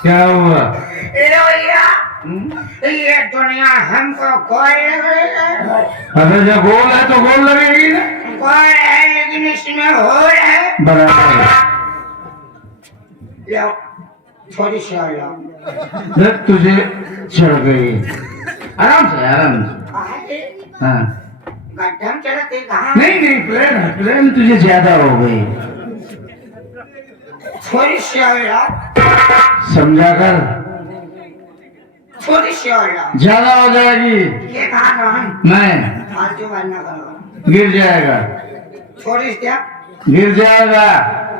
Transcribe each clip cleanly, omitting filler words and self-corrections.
क्या हुआ? भैया ये दुनिया हमको कोई अरे जब गोल है तो गोल लगेगी ना। कोई है लेकिन इसमें हो है बराबर। थोड़ी सी जब तुझे चढ़ गई आराम से हाँ गड्ढम चढ़ते कहाँ नहीं नहीं प्लेन तुझे ज्यादा हो गई थोड़ी सी समझा कर थोड़ी सी ज्यादा हो जाएगी ये कहाँ मैं फालतू बात ना करो गिर जाएगा थोड़ी सी गिर जाएगा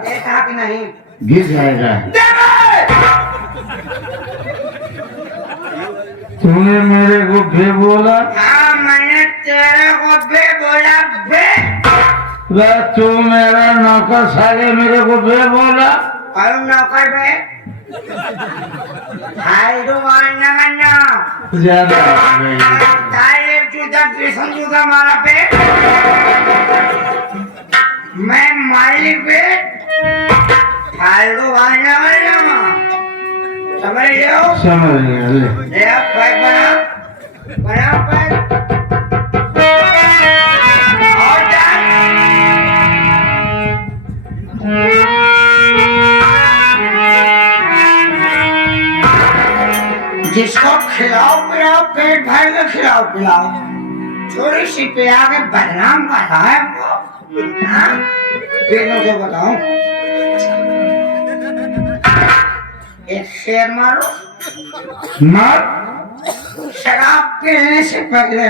देखा कि नहीं गिर जाएगा तूने मेरे को बे बोला हाँ मैंने तेरे को बे बोला बे तू मेरा नौकर साले मेरे को बे बोला करूँ नौकर बे फालतू बात ना करना ज्यादा हो गई तारे जूता कृष्ण जूता मारा पे मैं मालिक पे फालतू बात ना करना समझ लियो समझ गया ले पैक बना पैक और डाल जिसको खिलाओ पिलाओ पेट भर के खिलाओ पिलाओ थोड़ी सी पिला के बदनाम करना है हमको हाँ? फिर मुझे बताओ एक शेर मारो मार शराब पीने से पहले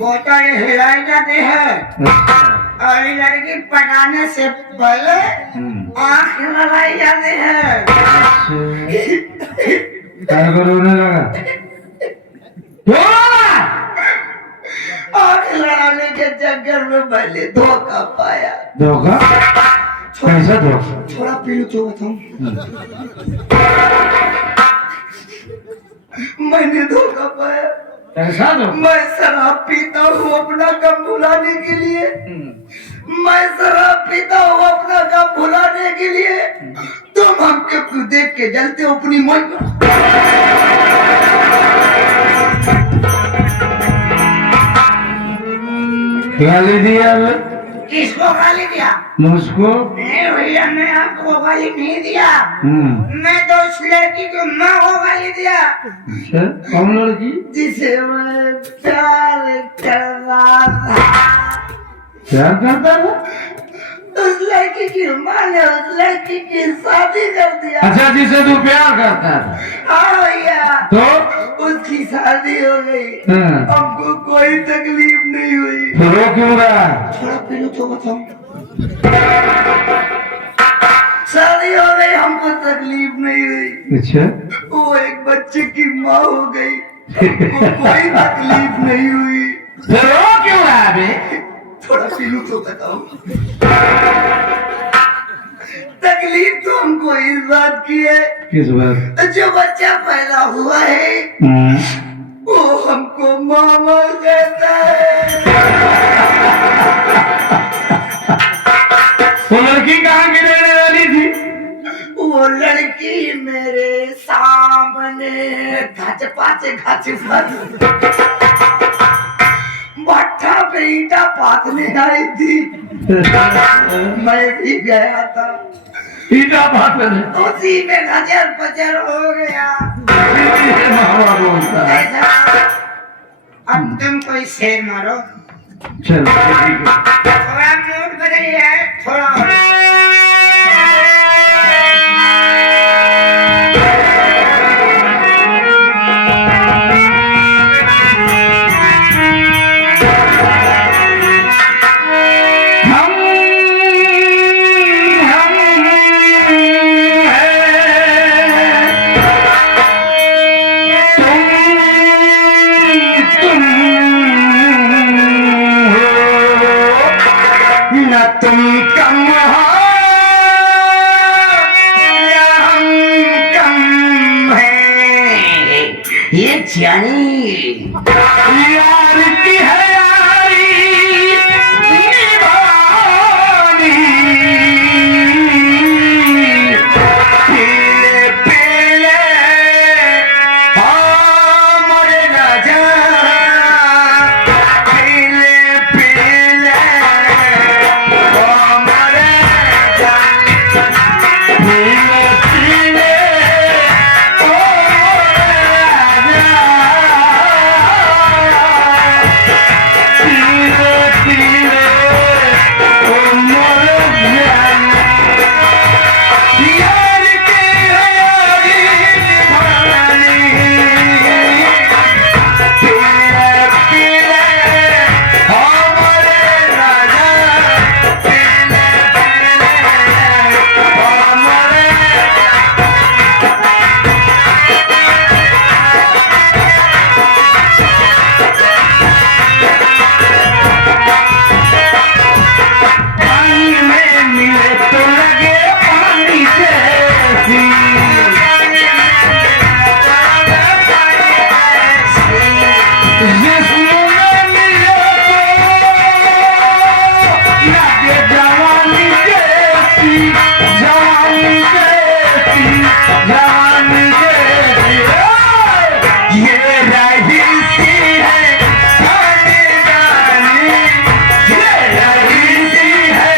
बोतल हिलाई जाती है और लड़की पटाने से पहले आँख लगाई जाती है रोने लगा आँख लगाने के चक्कर में पहले धोखा पाया धोखा कैसा धोखा थोड़ा पीलू तो बताऊं मैंने धोखा पाया कैसा धोखा मैं शराब पीता हूँ अपना गम भुलाने के लिए मैं शराब पीता हूँ अपना गम भुलाने के लिए तुम हमके क्यों देख के जलते हो अपनी मन गाली दिया किसको गाली दिया मुझको नहीं भैया मैं आपको गाली नहीं दिया मैं तो उस लड़की को माँ को गाली दिया कौन लड़की जिसे मैं प्यार करता था प्यार करता था उस लड़की की माँ ने उस लड़की की शादी कर दिया अच्छा जिसे तू प्यार करता था हाँ भैया तो उसकी शादी हो गई हाँ। हमको कोई तकलीफ नहीं हुई तो रो क्यों रहा थोड़ा पहले तो बताओ शादी हो गई हमको तकलीफ नहीं हुई अच्छा वो एक बच्चे की माँ हो गई हमको कोई तकलीफ नहीं हुई तो रो क्यों रहा बे थोड़ा पीलू तो बताओ तकलीफ तो हमको इस बात की है किस बात जो बच्चा पैदा हुआ है वो हमको मामा कहता है वो लड़की कहाँ की रहने वाली थी वो लड़की मेरे सामने घाचे पाचे भट्ठा पे ईटा पाथने आई थी मैं भी गया था ईटा बात है उसी में खचर पचर हो गया मामा बोलता है ऐसा अब तुम कोई शेर मारो चल ठीक है थोड़ा मूड बदलिए थोड़ा तुम कम हो ये जानी यार की है यारी निभानी, पीले पीले हमारे राजा पीले पीले हमारे पीले पीले ओ पीले पीले ओ मोर जाना, यार की यारी निभानी, पीले पीले हमारे राजा पीले पीले हमारे पानी में मिले तो लगे पानी जैसी, जिस्म में मिले तो लगे जवानी जैसी, जवानी जैसी, जवानी जैसी। ये रही सी है खानदानी, ये रही सी है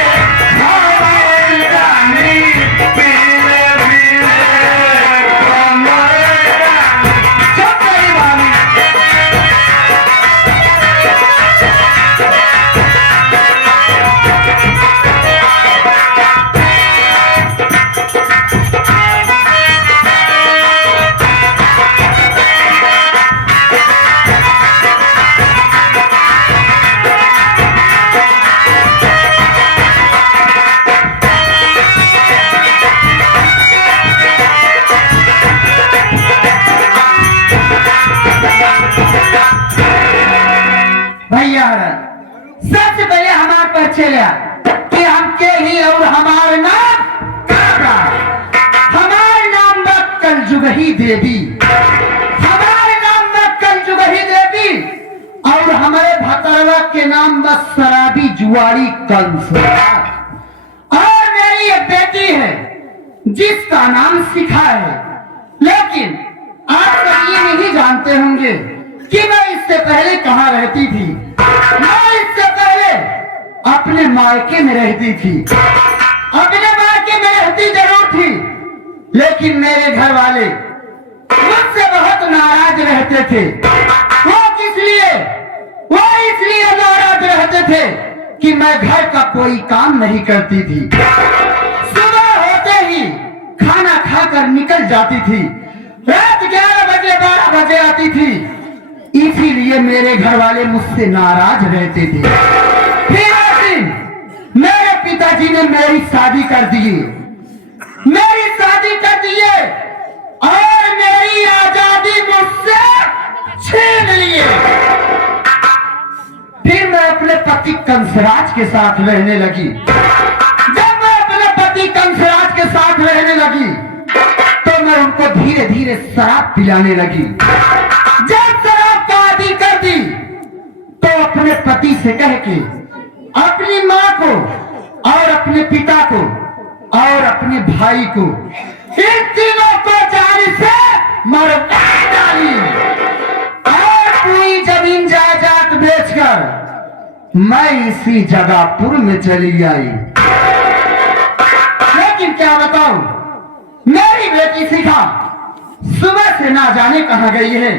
खानदानी, पीले पीले कमर रानी। सब परिवानी भैया सबसे पहले हमारे पर चलिया कि हम के ही और हमारे नाम काका, हमारे नाम कल जुगही देवी, हमारे नाम कल जुगही देवी, और हमारे भतरवा के नाम बस शराबी जुआरी कंस, और मेरी एक बेटी है जिसका नाम शिखा है। लेकिन आप तक ये नहीं जानते होंगे कि मैं इससे पहले कहाँ रहती थी। मैं इससे पहले अपने मायके में रहती थी, अपने मायके में रहती जरूर थी, लेकिन मेरे घर वाले मुझसे बहुत नाराज रहते थे। वो किस लिए? वो इसलिए नाराज रहते थे कि मैं घर का कोई काम नहीं करती थी, सुबह होते ही खाना खाकर निकल जाती थी, रात 11 बजे 12 बजे आती थी, इसीलिए मेरे घर वाले मुझसे नाराज रहते थे। फिर एक दिन मेरे पिताजी ने मेरी शादी कर दी, मेरी शादी कर दिए और मेरी आजादी मुझसे छीन लिए। फिर मैं अपने पति कंसराज के साथ रहने लगी। जब मैं अपने पति कंसराज के साथ रहने लगी तो मैं उनको धीरे धीरे शराब पिलाने लगी। जब शराब का आदि कर दी तो अपने पति से कह के अपनी माँ को और अपने पिता को और अपने भाई को, इन तीनों को जान से मरवा डाली और पूरी जमीन जायदाद बेचकर मैं इसी जगापुर में चली आई। लेकिन क्या बताऊं, मेरी बेटी शिखा सुबह से ना जाने कहां गई है।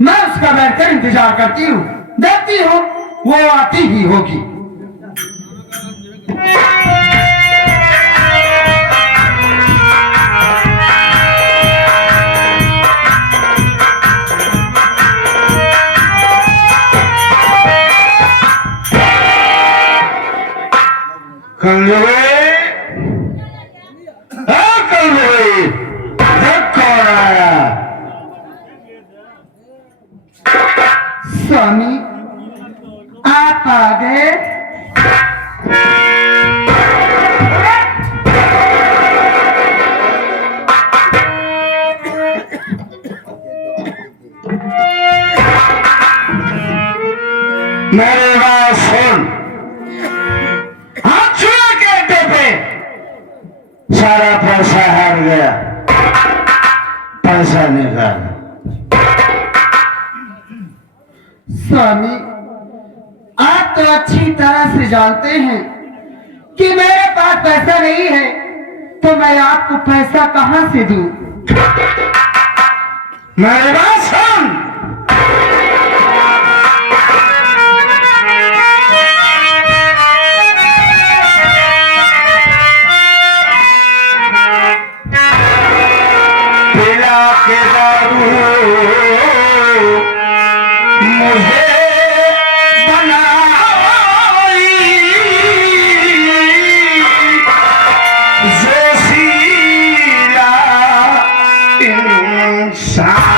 मैं उसका बैठकर इंतजार करती हूँ, देखती हूँ वो आती ही होगी। स्वामी आप आ गए। मेरे बात सुन, हाथ छुआ कहते पे सारा पैसा हार गया, पैसा निकाल। स्वामी, आप तो अच्छी तरह से जानते हैं कि मेरे पास पैसा नहीं है, तो मैं आपको पैसा कहां से दूं? मेरी बात सुन, पिला के दारू मुझे बनाई, जोशीला इंसान।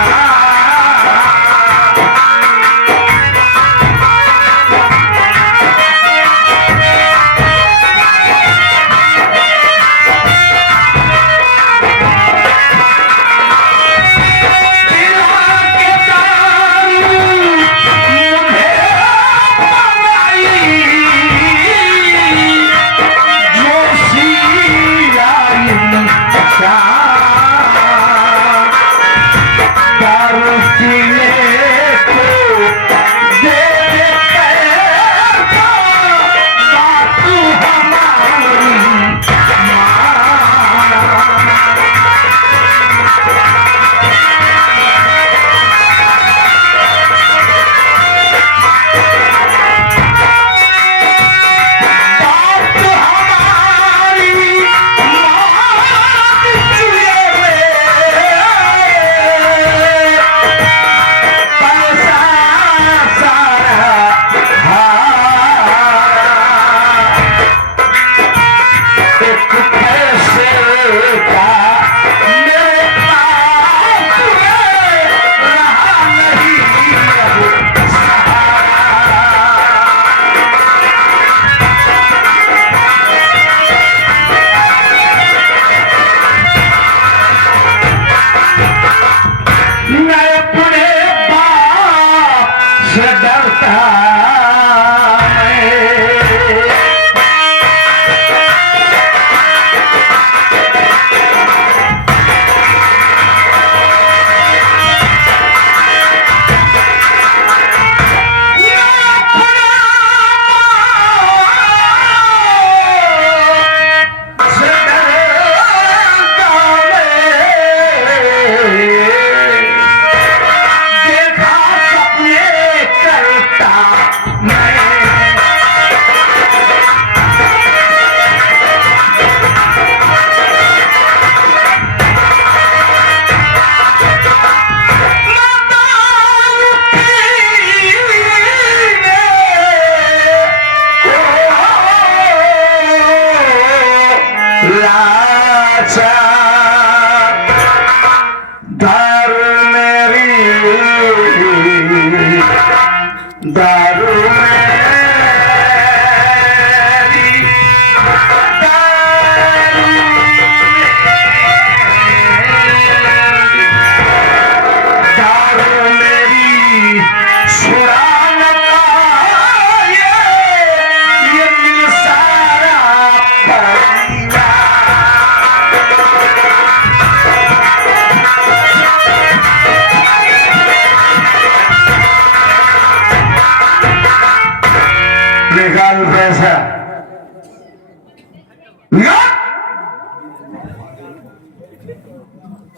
निकाल पैसा।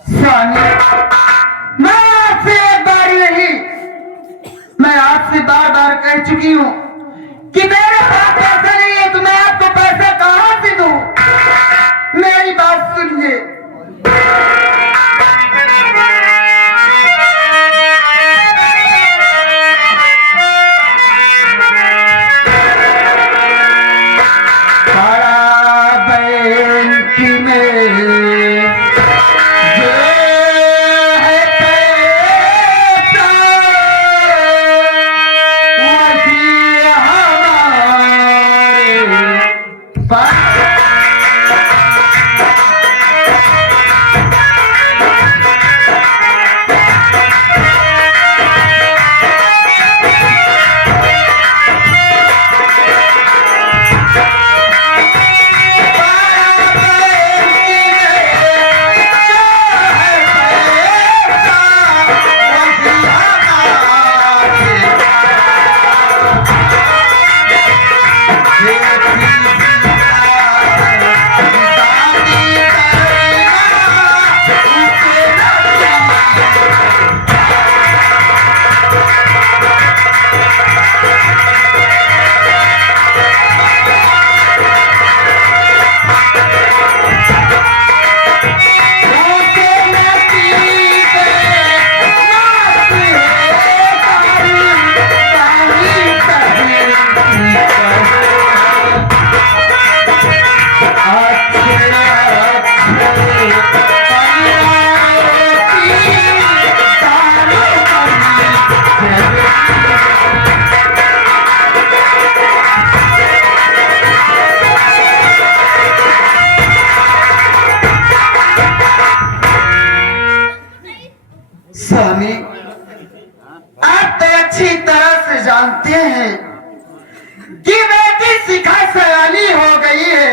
स्वामी, मैं आपसे एक बार नहीं, मैं आपसे बार बार कह चुकी हूँ कि मेरे पास पैसा नहीं है, तो मैं आपको पैसा कहां से दूं? मेरी बात सुनिए। स्वामी, आप तो अच्छी तरह से जानते हैं कि बेटी शिखा सयानी हो गई है।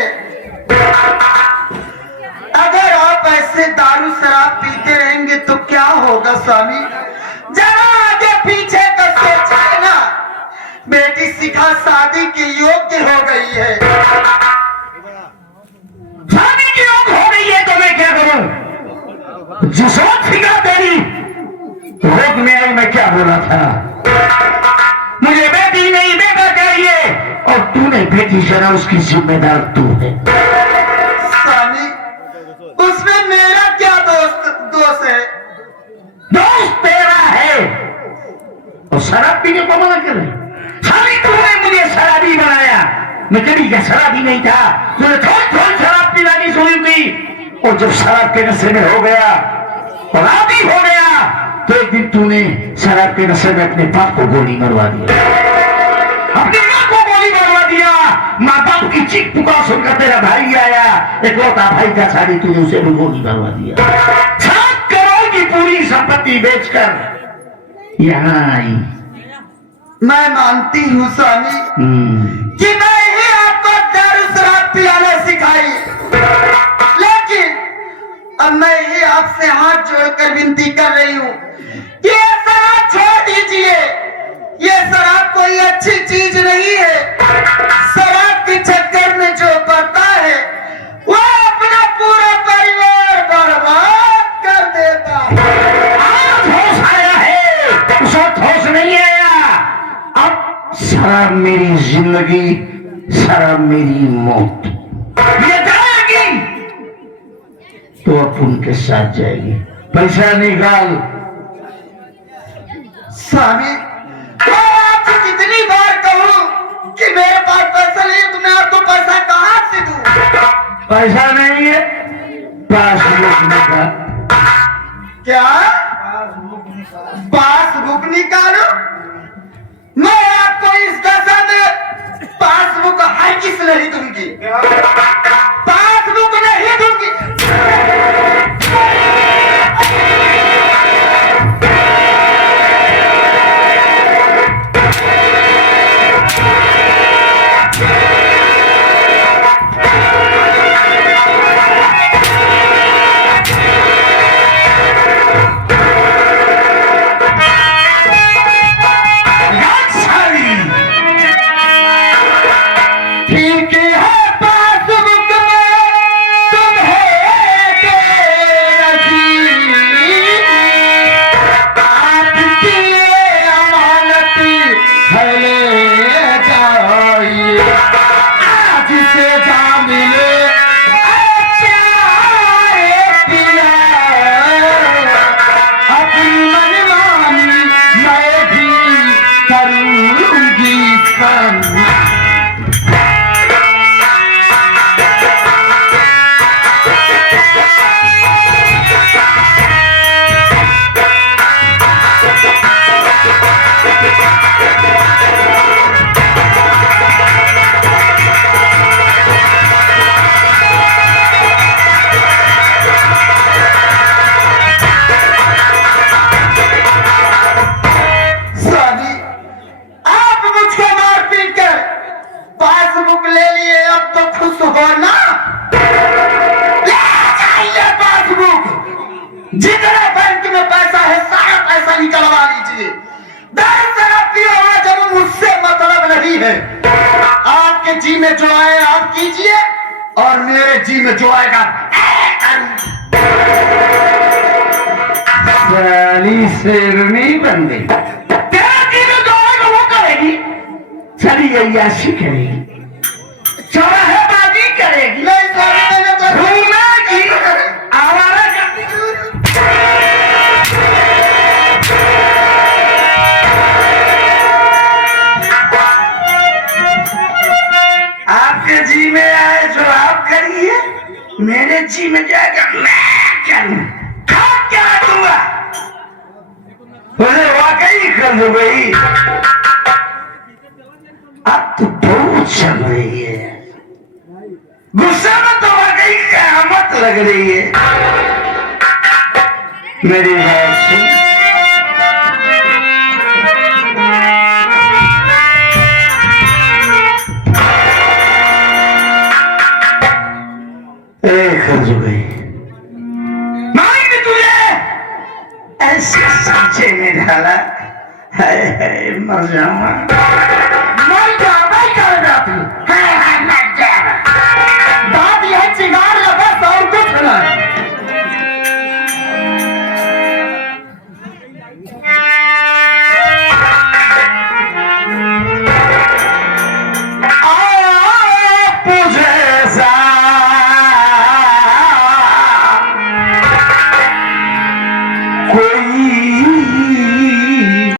अगर आप ऐसे दारू शराब पीते रहेंगे तो क्या होगा स्वामी? जरा आगे पीछे का सोचिए ना। बेटी शिखा शादी के योग्य हो गई है। शादी की योग्य हो गई है तो मैं क्या करूं? जिस वक्त शिखा तेरी रोक में आई मैं क्या बोला था? मुझे बेटी नहीं बेटा चाहिए और तू नहीं बेटी जरा उसकी जिम्मेदार तू है। स्वामी, उसमें मेरा क्या दोष है? दोस्त तेरा है और शराब पीने को मना कर रहे। साली तूने मुझे शराबी बनाया। मैं कभी का शराबी नहीं था। तूने थोड़ी थोड़ी शराब पिलानी शुरू की और जब शराब के नशे में हो गया और आदी हो गया तो एक दिन तूने शराब के नशे में अपने बाप को गोली मरवा दिया। अपने माँ को गोली मरवा दिया। माँ बाप की चीख पुकार सुनकर तेरा भाई आया। एक लौटा भाई का साड़ी तूने उसे भी गोली मरवा दिया। 7 करोड़ की पूरी संपत्ति बेचकर यहाँ आई। मैं मानती हूँ स्वामी कि मैं ही आपको दारू शराब पिलाना सिखाई, लेकिन अब मैं ही आपसे हाथ जोड़कर विनती कर रही हूँ कि ये शराब छोड़ दीजिए। ये शराब कोई अच्छी चीज नहीं है। शराब के चक्कर में जो पड़ता है वो अपना पूरा परिवार बर्बाद कर देता है। आज होश आया है, उस वक्त होश नहीं आया। अब शराब मेरी जिंदगी, शराब मेरी मौत। ये जाएगी तो अब उनके साथ जाएगी। पैसा निकाल। स्वामी, मैं आपसे कितनी बार कहूँ कि मेरे पास पैसा नहीं है तो मैं आपको पैसा कहाँ से दूँ? पैसा नहीं है, पासबुक निकाल। क्या? पासबुक निकालो? मैं आपको इस दशा में पासबुक है किस नहीं दूंगी। पासबुक नहीं दूंगी। ठीक है, पासबुक में तुम्हें के रखी, आपकी अमानत है ले जाइए। आज से जा मिले प्यारे पिया, अपनी मनमानी मैं भी करूंगी कम। स्वामी, आप मुझको मार पीट कर पासबुक ले लिए, अब तो खुश हो ना? ले जाइए पासबुक। जितना बैंक में पैसा है सारा पैसा निकलवा लीजिए। दारू शराब पिया हुआ जब मुझसे मतलब नहीं है। आपके जी में जो आए आप कीजिए और मेरे जी में जो आएगा साली शेरनी बन गई। तेरा जी में जो आएगा वो करेगी। चली गई ऐसी करेगी, चौराहे बाजी करेगी, नहीं स्वामी, मैंने तो घूमेगी, आवारा करती। आपके जी में आए जो आप करिए, मेरे जी में जाएगा मैं करूं। क्या दूंगा? मुझे वाकई कर दो गई। अब तो बहुत चल रही है। गुस्से में तो वाकई कयामत लग रही है। मेरी बात सुन। ऐसे सांचे में डाला, हाय हाय मर जाऊंगा।